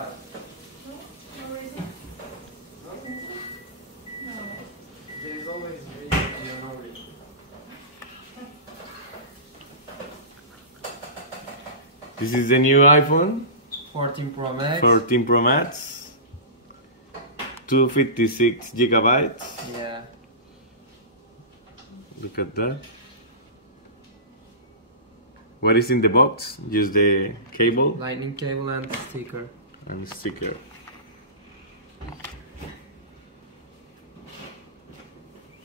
What? No reason. No? No. There's always reason for no reason. This is the new iPhone 14 Pro Max. 14 Pro Max, 256 gigabytes. Yeah. Look at that. What is in the box? Just the cable Lightning cable and sticker. and sticker.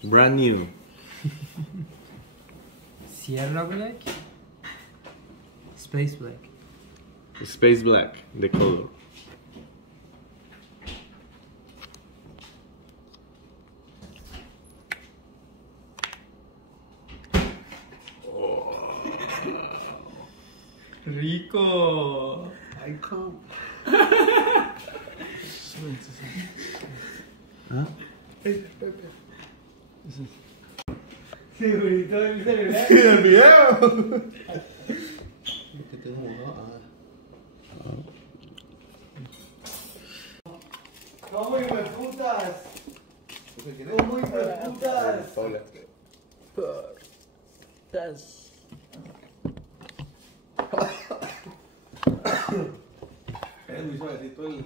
Brand new. Sierra Black? Space Black. Space black, the color. Rico. I come. ¿Ah? Segurito del celular. ¡El video! ¿Qué te mojado? ¿Cómo hijo de putas? ¿Qué ¿Cómo hijo de putas? Es muy suavecito el...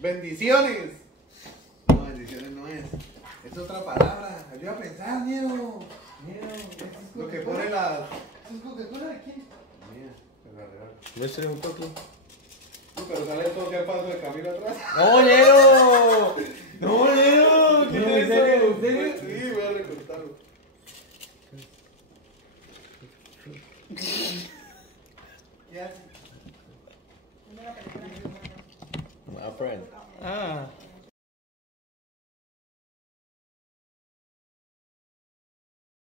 ¡Bendiciones! No, bendiciones no es. Es otra palabra. Ayuda a pensar, miedo. Lo que pone las... ¿Eso es Coca-Cola de quién? Mía, Muestre un poco. pero sale todo el paso de Camilo atrás. ¡No, Nero! ¡No, Nero! ¿Qué No, es ¿en serio? eso? ¿En serio? Sí, voy a recortarlo. ¿Qué haces? My friend. Ah.